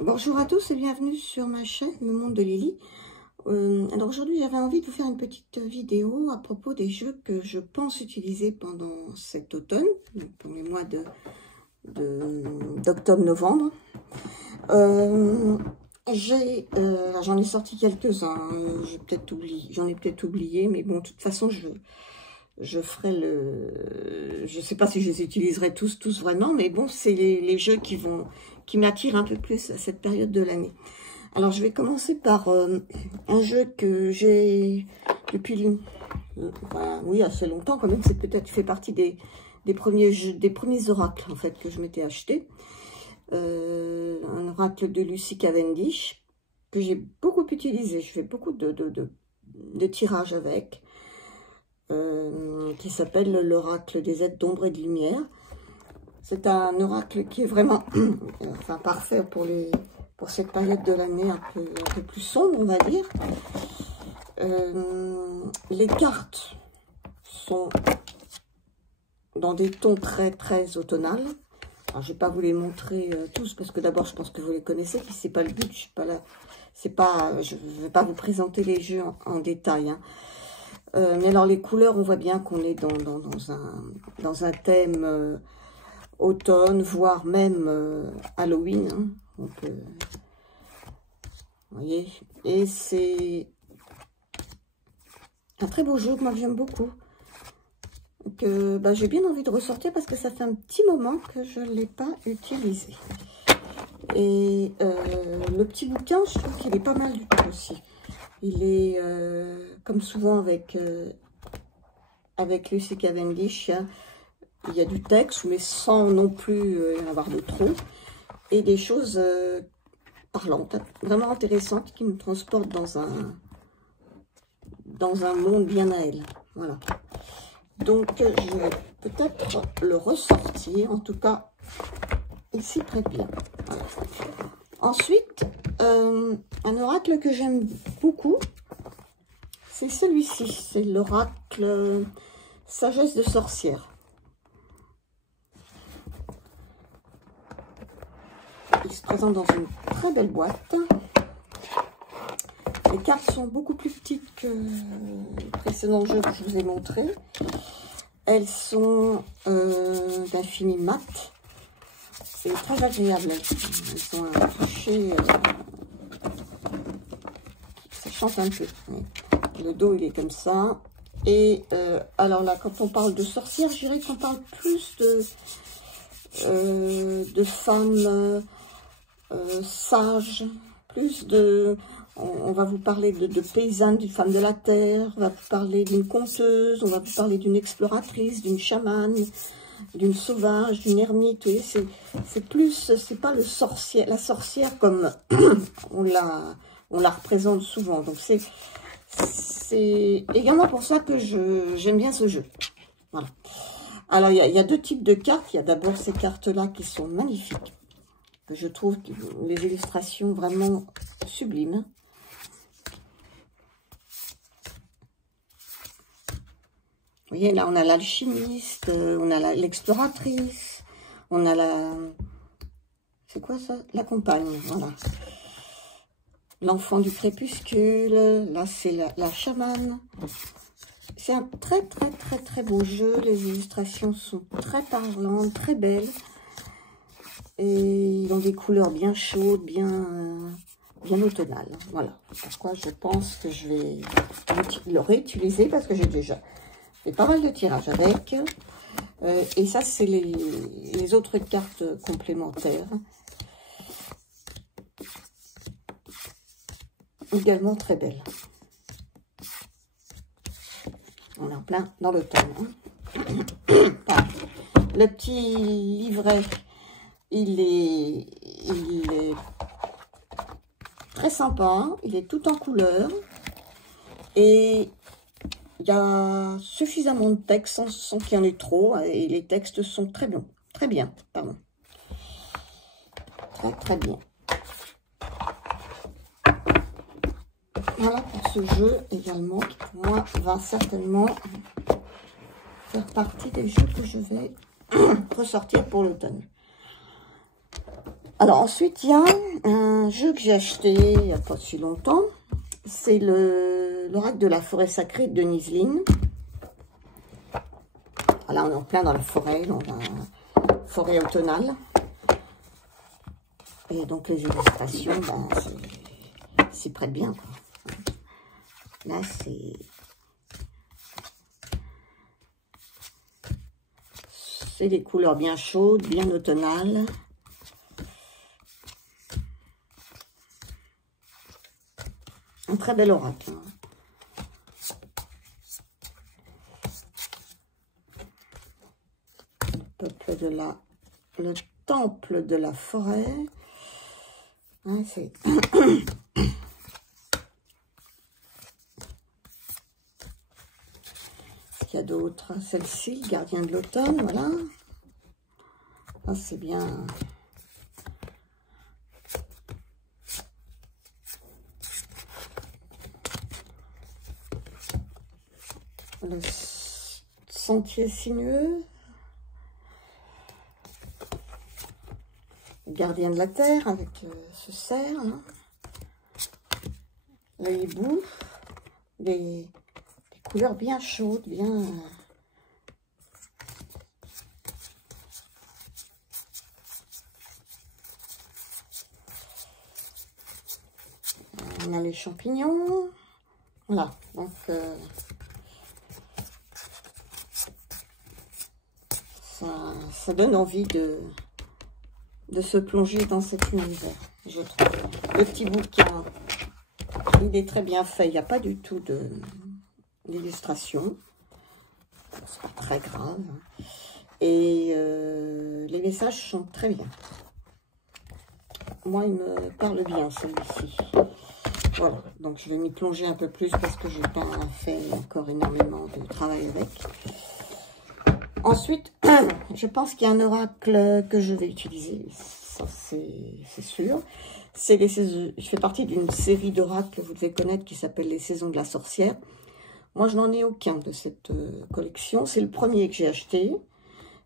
Bonjour à tous et bienvenue sur ma chaîne Le Monde de Lily. Alors aujourd'hui j'avais envie de vous faire une petite vidéo à propos des jeux que je pense utiliser pendant cet automne, donc pour les mois d'octobre-novembre. J'en ai sorti quelques-uns, j'en ai peut-être oublié, mais bon, de toute façon je ferai je sais pas si je les utiliserai tous vraiment, mais bon, c'est les jeux qui m'attirent un peu plus à cette période de l'année. Alors je vais commencer par un jeu que j'ai depuis oui, assez longtemps quand même. C'est peut-être fait partie des premiers jeux, des premiers oracles en fait que je m'étais acheté. Un oracle de Lucy Cavendish que j'ai beaucoup utilisé. Je fais beaucoup de tirages avec. Qui s'appelle l'oracle des êtres d'ombre et de lumière. C'est un oracle qui est vraiment enfin, parfait pour cette période de l'année un peu plus sombre, on va dire. Les cartes sont dans des tons très automnales. Alors, je ne vais pas vous les montrer tous parce que d'abord je pense que vous les connaissez, puis c'est pas le but, je suis pas là, je ne vais pas vous présenter les jeux en détail, hein. Mais alors les couleurs, on voit bien qu'on est dans un thème automne, voire même Halloween, hein. Donc, vous voyez, et c'est un très beau jeu que moi j'aime beaucoup, que j'ai bien envie de ressortir parce que ça fait un petit moment que je ne l'ai pas utilisé. Et le petit bouquin, je trouve qu'il est pas mal du tout aussi. Il est, comme souvent avec Lucy Cavendish, hein, il y a du texte, mais sans non plus en avoir de trop. Et des choses parlantes, vraiment intéressantes, qui nous transportent dans un monde bien à elle. Voilà. Donc, je vais peut-être le ressortir, en tout cas, il s'y prête bien. Voilà. Ensuite, un oracle que j'aime beaucoup, c'est celui-ci, c'est l'oracle Sagesse de sorcière. Il se présente dans une très belle boîte. Les cartes sont beaucoup plus petites que les précédents jeux que je vous ai montrés. Elles sont d'infini mat. C'est très agréable. Elles ont un toucher, ça chante un peu. Le dos, il est comme ça. Et alors là, quand on parle de sorcière, je dirais qu'on parle plus de femmes sages, plus de... On va vous parler de paysannes, d'une femme de la terre, on va vous parler d'une conteuse, on va vous parler d'une exploratrice, d'une chamane, d'une sauvage, d'une ermite. Oui, c'est plus, c'est pas la sorcière comme on la représente souvent. Donc c'est également pour ça que j'aime bien ce jeu. Voilà. Alors il y a deux types de cartes. Il y a d'abord ces cartes-là qui sont magnifiques, que je trouve les illustrations vraiment sublimes. Vous voyez, là, on a l'alchimiste, on a l'exploratrice, on a c'est quoi ça? La compagne, voilà. L'enfant du crépuscule, là, c'est la chamane. C'est un très beau jeu. Les illustrations sont très parlantes, très belles. Et ils ont des couleurs bien chaudes, bien automnales. Voilà pourquoi je pense que je vais le réutiliser, parce que j'ai déjà fait pas mal de tirages avec. Et ça, c'est les autres cartes complémentaires. Également très belles. On est en plein dans l'automne. Hein. Le petit livret, il est très sympa. Il est tout en couleur. Et il y a suffisamment de texte sans qu'il y en ait trop. Et les textes sont très bons. Très bien, pardon. Très bien. Voilà pour ce jeu également, qui pour moi va certainement faire partie des jeux que je vais ressortir pour l'automne. Alors ensuite, il y a un jeu que j'ai acheté il n'y a pas si longtemps. C'est l'oracle de la forêt sacrée de Denise Linn. Là, on est en plein dans la forêt, dans la forêt automnale. Et donc les illustrations, ben, s'y prête bien, quoi. Là, c'est des couleurs bien chaudes, bien automnales. Un très bel oracle. Le temple de la forêt. Hein, c'est... Ce qu'il y a d'autre, celle-ci, le gardien de l'automne, voilà. Ah, c'est bien. Le sentier sinueux. Le gardien de la terre avec ce cerf, là. Le hibou. Des couleurs bien chaudes, bien... On a les champignons. Voilà, donc... ça donne envie de se plonger dans cet univers, je trouve. Le petit bouquin, il est très bien fait. Il n'y a pas du tout d'illustration. C'est pas très grave. Et les messages sont très bien. Moi, il me parle bien, celui-ci. Voilà, donc je vais m'y plonger un peu plus parce que je n'ai pas fait encore énormément de travail avec. Ensuite, je pense qu'il y a un oracle que je vais utiliser, ça c'est sûr. Je fais partie d'une série d'oracles que vous devez connaître qui s'appelle les Saisons de la Sorcière. Moi, je n'en ai aucun de cette collection. C'est le premier que j'ai acheté.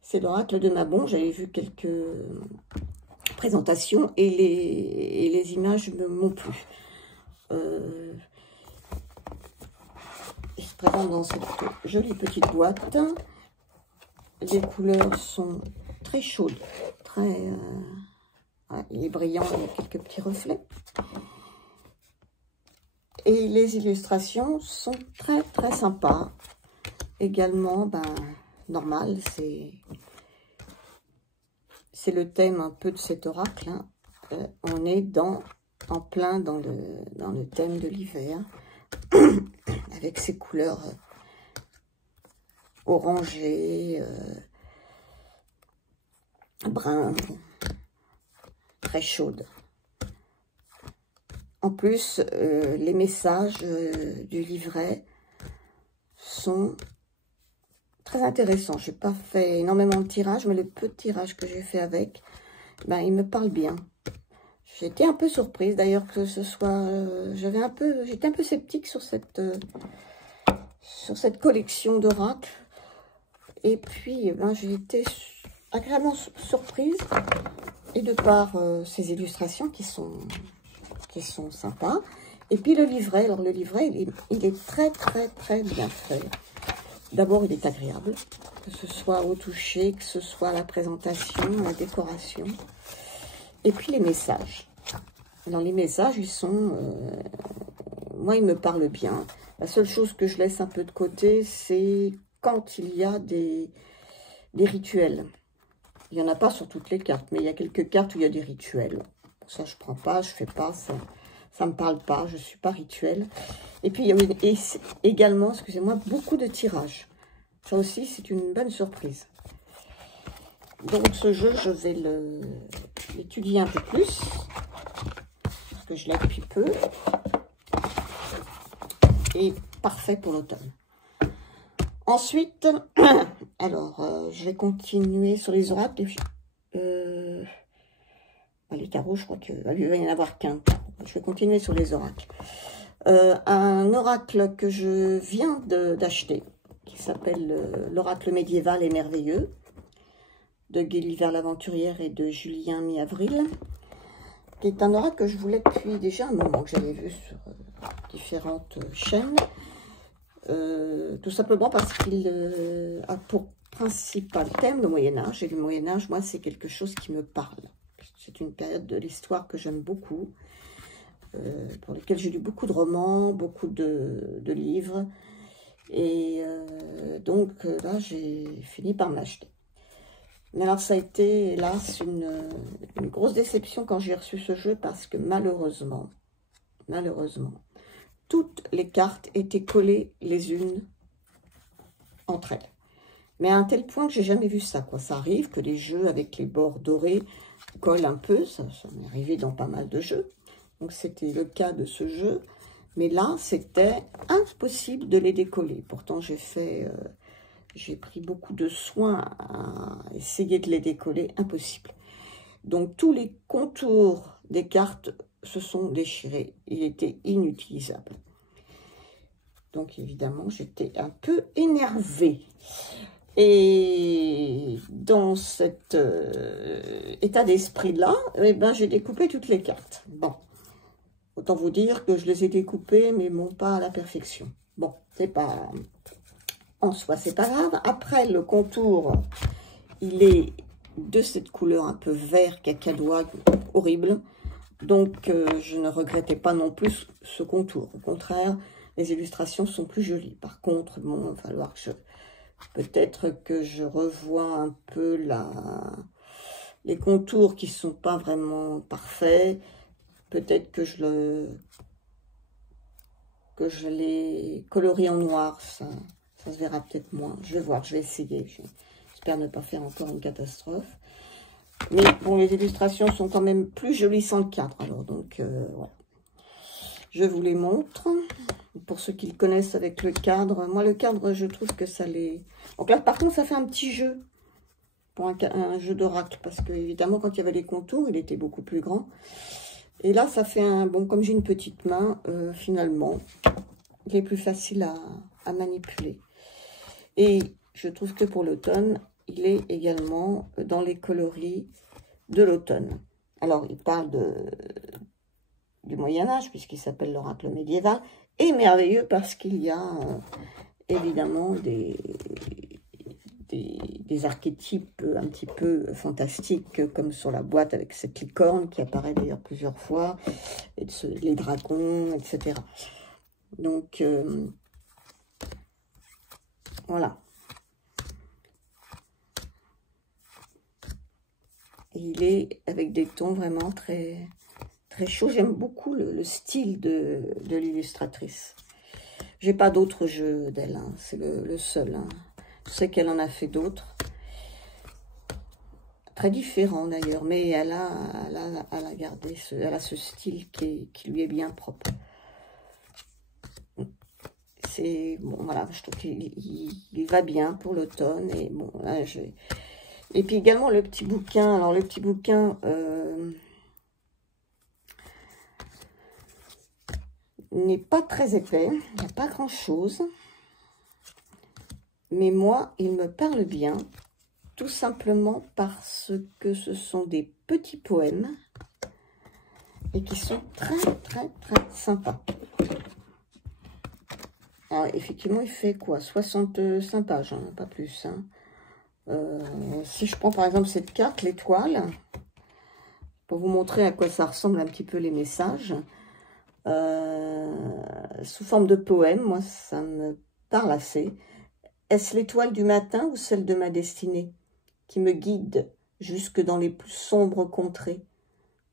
C'est l'oracle de Mabon. J'avais vu quelques présentations et les images m'ont plu. Il se présente dans cette jolie petite boîte. Les couleurs sont très chaudes, très... ouais, il est brillant, il y a quelques petits reflets. Et les illustrations sont très très sympas. Également, ben, normal, c'est le thème un peu de cet oracle. Hein. On est en plein dans le thème de l'hiver, avec ces couleurs... orangé, brun, très chaude. En plus, les messages du livret sont très intéressants. Je n'ai pas fait énormément de tirage, mais le peu de tirage que j'ai fait avec, ben, il me parle bien. J'étais un peu surprise d'ailleurs que ce soit... j'étais un peu sceptique sur cette collection d'oracles. Et puis, ben, j'ai été agréablement surprise. Et de par ces illustrations qui sont sympas. Et puis le livret. Alors le livret, il est très très très bien fait. D'abord, il est agréable. Que ce soit au toucher, que ce soit la présentation, la décoration. Et puis les messages. Alors les messages, ils sont... moi, ils me parlent bien. La seule chose que je laisse un peu de côté, c'est... quand il y a des rituels. Il n'y en a pas sur toutes les cartes, mais il y a quelques cartes où il y a des rituels. Ça, je ne prends pas, je ne fais pas, ça ne me parle pas, je ne suis pas rituel. Et puis, il y a également, excusez-moi, beaucoup de tirages. Ça aussi, c'est une bonne surprise. Donc, ce jeu, je vais l'étudier un peu plus, parce que je l'ai depuis peu. Et parfait pour l'automne. Ensuite, alors, je vais continuer sur les oracles. Les tarots, je crois qu'il va y en avoir qu'un. Je vais continuer sur les oracles. Un oracle que je viens d'acheter, qui s'appelle l'oracle médiéval et merveilleux, de Gulliver l'Aventurière et de Julien Mi-Avril. qui est un oracle que je voulais depuis déjà un moment, que j'avais vu sur différentes chaînes. Tout simplement parce qu'il a pour principal thème le Moyen-Âge. Et le Moyen-Âge, moi, c'est quelque chose qui me parle. C'est une période de l'histoire que j'aime beaucoup, pour laquelle j'ai lu beaucoup de romans, beaucoup de livres. Et donc là, j'ai fini par m'acheter. Mais alors, ça a été, hélas, une grosse déception quand j'ai reçu ce jeu, parce que malheureusement, toutes les cartes étaient collées les unes entre elles. Mais à un tel point que j'ai jamais vu ça, quoi. Ça arrive que les jeux avec les bords dorés collent un peu, ça m'est arrivé dans pas mal de jeux. Donc c'était le cas de ce jeu. Mais là, c'était impossible de les décoller. Pourtant, j'ai pris beaucoup de soin à essayer de les décoller, impossible. Donc tous les contours des cartes se sont déchirés. Il était inutilisable. Donc évidemment, j'étais un peu énervée. Et dans cet état d'esprit-là, eh ben, j'ai découpé toutes les cartes. Bon, autant vous dire que je les ai découpées, mais bon, pas à la perfection. Bon, c'est pas... En soi, c'est pas grave. Après, le contour, il est de cette couleur un peu vert cacadois, horrible. Donc, je ne regrettais pas non plus ce contour. Au contraire, les illustrations sont plus jolies. Par contre, bon, il va falloir que peut-être que je revoie un peu les contours qui ne sont pas vraiment parfaits. Peut-être que je les colorie en noir. Ça se verra peut-être moins. Je vais voir, je vais essayer. J'espère ne pas faire encore une catastrophe. Mais bon, les illustrations sont quand même plus jolies sans le cadre. Alors, donc, voilà. Je vous les montre. Pour ceux qui le connaissent avec le cadre. Moi, le cadre, je trouve que ça les... Donc là, par contre, ça fait un petit jeu. Pour un jeu d'oracle. Parce que, évidemment, quand il y avait les contours, il était beaucoup plus grand. Et là, ça fait un... Bon, comme j'ai une petite main, finalement, il est plus facile à manipuler. Et je trouve que pour l'automne, il est également dans les coloris de l'automne. Alors, il parle du Moyen-Âge, puisqu'il s'appelle l'oracle médiéval, et merveilleux parce qu'il y a évidemment des archétypes un petit peu fantastiques, comme sur la boîte avec cette licorne qui apparaît d'ailleurs plusieurs fois, et les dragons, etc. Donc, voilà. Il est avec des tons vraiment très, très chauds. J'aime beaucoup le style de l'illustratrice. J'ai pas d'autres jeux d'elle, hein. C'est le seul. Hein. Je sais qu'elle en a fait d'autres. Très différents d'ailleurs, mais elle a gardé elle a ce style qui lui est bien propre. C'est bon, voilà, je trouve qu'il va bien pour l'automne. Et bon, là, et puis également le petit bouquin. Alors le petit bouquin n'est pas très épais, il n'y a pas grand chose. Mais moi, il me parle bien, tout simplement parce que ce sont des petits poèmes et qui sont très, très, très sympas. Alors, effectivement, il fait quoi? 65 pages, hein, pas plus. Hein. Si je prends par exemple cette carte, l'étoile, pour vous montrer à quoi ça ressemble un petit peu les messages, sous forme de poème, moi, ça me parle assez. Est-ce l'étoile du matin ou celle de ma destinée qui me guide jusque dans les plus sombres contrées?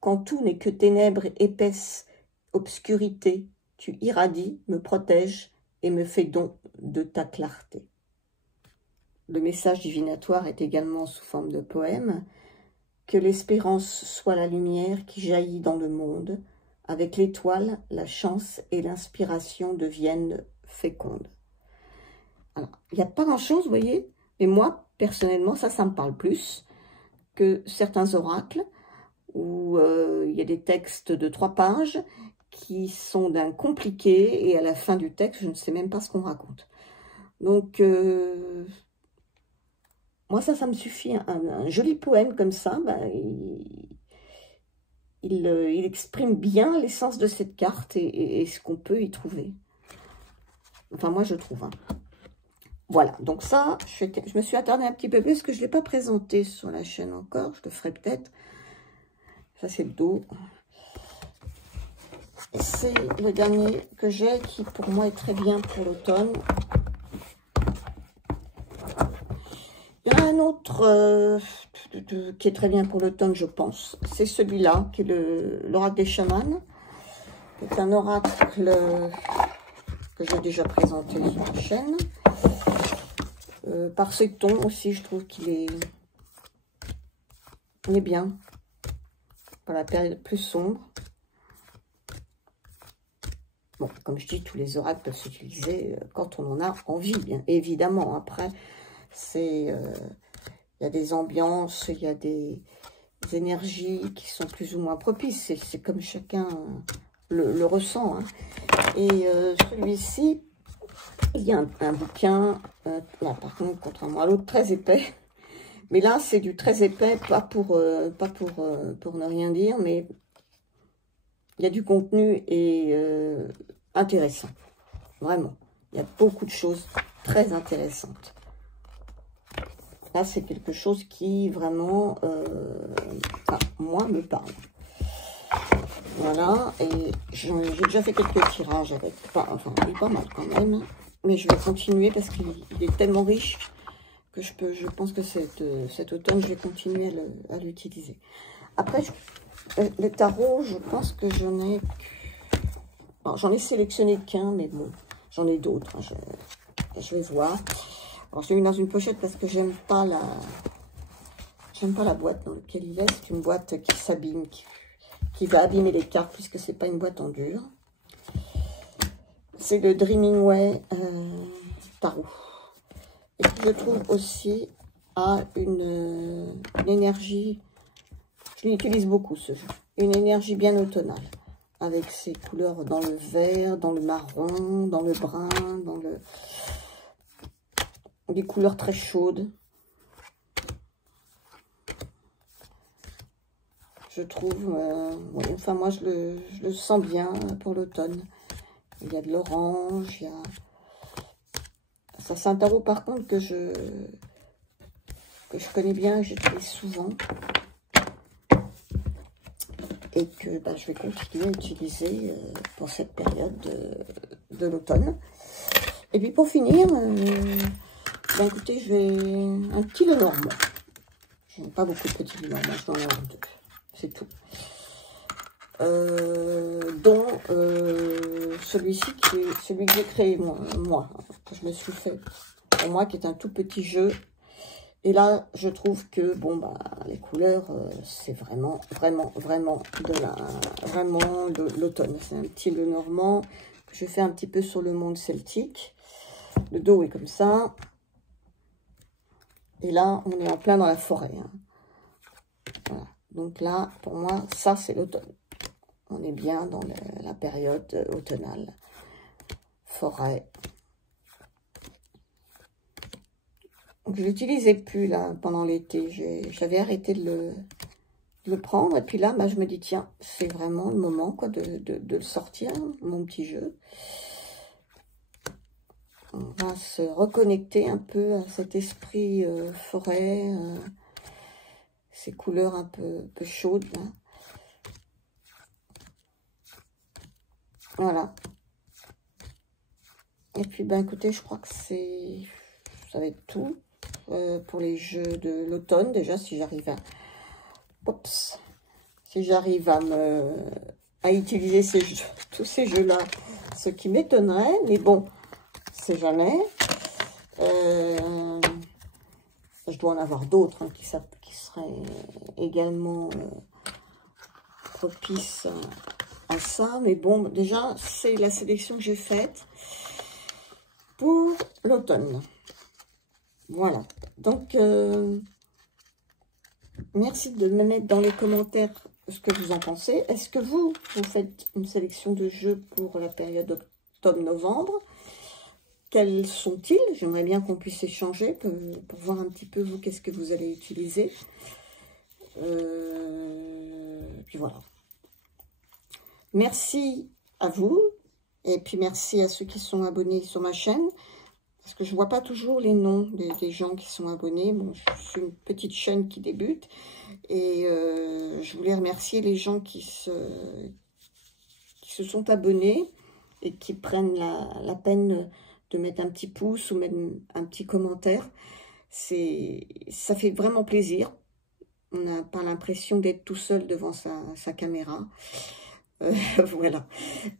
Quand tout n'est que ténèbres épaisses, obscurité, tu irradies, me protèges et me fais don de ta clarté. Le message divinatoire est également sous forme de poème. Que l'espérance soit la lumière qui jaillit dans le monde. Avec l'étoile, la chance et l'inspiration deviennent fécondes. Alors, il n'y a pas grand-chose, vous voyez, mais moi, personnellement, ça me parle plus que certains oracles où il y a des textes de 3 pages qui sont d'un compliqué et à la fin du texte, je ne sais même pas ce qu'on raconte. Donc, moi, ça me suffit. Un joli poème comme ça, ben, il exprime bien l'essence de cette carte et ce qu'on peut y trouver. Enfin, moi, je trouve. Hein. Voilà, donc ça, je me suis attardée un petit peu plus, parce que je ne l'ai pas présenté sur la chaîne encore. Je le ferai peut-être. Ça, c'est le dos. C'est le dernier que j'ai, qui pour moi est très bien pour l'automne. Il y en a un autre qui est très bien pour l'automne, je pense. C'est celui-là, qui est l'oracle des chamans. C'est un oracle que j'ai déjà présenté sur la chaîne. Par ses tons aussi, je trouve qu'il est bien. Pour la période plus sombre. Bon, comme je dis, tous les oracles peuvent s'utiliser quand on en a envie, bien évidemment. Après, il y a des ambiances, il y a des énergies qui sont plus ou moins propices. C'est comme chacun le ressent. Hein. Et celui-ci, il y a un bouquin, là par contre, contrairement à l'autre, très épais. Mais là, c'est du très épais, pas pour ne rien dire, mais il y a du contenu et intéressant. Vraiment. Il y a beaucoup de choses très intéressantes. Là, c'est quelque chose qui, vraiment, moi, me parle. Voilà. Et j'ai déjà fait quelques tirages avec. Enfin, il est pas mal quand même. Mais je vais continuer parce qu'il est tellement riche que je pense que cet automne, je vais continuer à l'utiliser. Après, le tarot, je pense que j'en ai sélectionné qu'un, mais bon, j'en ai d'autres. Hein, je vais voir. Alors, je l'ai mis dans une pochette parce que j'aime pas la boîte dans laquelle il est. C'est une boîte qui s'abîme, qui va abîmer les cartes puisque c'est pas une boîte en dur. C'est le Dreaming Way Tarot. Et puis, je trouve aussi une énergie. Je l'utilise beaucoup, ce jeu. Une énergie bien automnale. Avec ses couleurs dans le vert, dans le marron, dans le brun, des couleurs très chaudes. Je trouve, ouais, enfin moi je le sens bien pour l'automne. Il y a de l'orange, il y a... Ça c'est un tarot par contre que je connais bien, que j'utilise souvent. Et que je vais continuer à utiliser pour cette période de l'automne. Et puis pour finir, écoutez, je vais un petit Lenormand. Je n'aime pas beaucoup de petits Lenormand, je vais en avoir deux. C'est tout. Dont celui-ci, qui est celui que j'ai créé moi, que je me suis fait pour moi, qui est un tout petit jeu. Et là, je trouve que, bon, les couleurs, c'est vraiment de l'automne. C'est un petit Lenormand que je fais un petit peu sur le monde celtique. Le dos est comme ça. Et là, on est en plein dans la forêt. Hein. Voilà. Donc là, pour moi, ça, c'est l'automne. On est bien dans la période automnale. Forêt. Je ne l'utilisais plus là pendant l'été. J'avais arrêté de le prendre. Et puis là, je me dis, tiens, c'est vraiment le moment quoi, de le sortir, mon petit jeu. On va se reconnecter un peu à cet esprit forêt, ces couleurs un peu chaudes. Là. Voilà. Et puis, écoutez, je crois que ça va être tout. Pour les jeux de l'automne, déjà, si j'arrive à utiliser tous ces jeux-là, ce qui m'étonnerait, mais bon, c'est jamais. Je dois en avoir d'autres hein, qui seraient également propices à ça, mais bon, déjà, c'est la sélection que j'ai faite pour l'automne. Voilà, donc merci de me mettre dans les commentaires ce que vous en pensez. Est-ce que vous faites une sélection de jeux pour la période octobre-novembre? Quels sont-ils? J'aimerais bien qu'on puisse échanger pour voir un petit peu, vous, qu'est-ce que vous allez utiliser. Puis voilà. Merci à vous. Et puis merci à ceux qui sont abonnés sur ma chaîne. Parce que je ne vois pas toujours les noms des gens qui sont abonnés. Bon, je suis une petite chaîne qui débute. Et je voulais remercier les gens qui se sont abonnés et qui prennent la peine de mettre un petit pouce ou mettre un petit commentaire. Ça fait vraiment plaisir. On n'a pas l'impression d'être tout seul devant sa caméra. Voilà.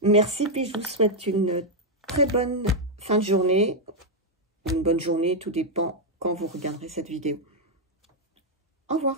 Merci, puis je vous souhaite une très bonne fin de journée. Une bonne journée, tout dépend quand vous regarderez cette vidéo. Au revoir.